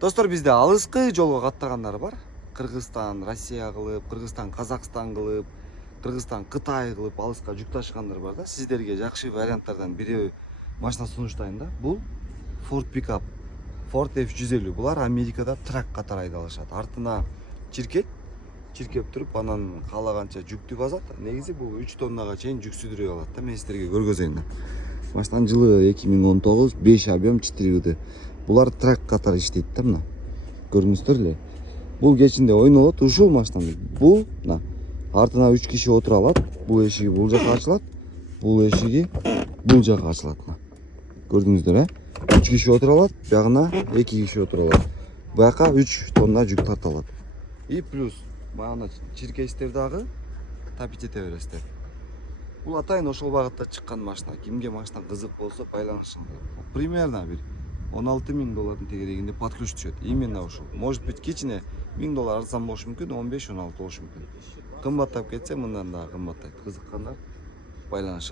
Достор, бизде алыскы жолго каттагандар бар. Кыргызстан, Россия кылып, Кыргызстан, Казакстан кылып, Кыргызстан, Кытай кылып алыска жүк ташыгандар бар да. Сиздерге жакшы варианттардан бири машина сунуштайм да. Бул Ford Pickup, Ford F150. Булар Америкада трак катары айдалышат. Артына чиркеп туруп, анан каалаганча жүктү базат. Негизи бул 3 тоннага чейин жүк сүдүрө алат да. Мен сиздерге көргөзөйүн да. Машинанын жылы 2019, 5 объем 4 гд. Булар трак катары иштейт да, мына. Көрүңүздөр эле. Бул кечинде ойнолот, ушул машинаны. Бул мына артына 3 киши отура алат. Бул эшиги бул жака ачылат. Бул эшиги бул жака ачылат. Көрдүңүздөр, 3 киши отура алат, бягына 2 киши отура алат. Буяка 3 тонна жүк тарта алат. И плюс мана чиркейсиздер дагы тапить эте бересиздер. Бул атайын ошол багытта чыккан машина. Кимге машина кызык болсо байланышыңдар. Примерно бир $16,000 тегерегинде под ключ түшөт. Именно ушул. Может быть, кичине $1000 арзан болушу мүмкүн, 15-16 болушу мүмкүн. Кымбаттап кетсе, мындан да кымбаттайт. Кызыккандар байланыш.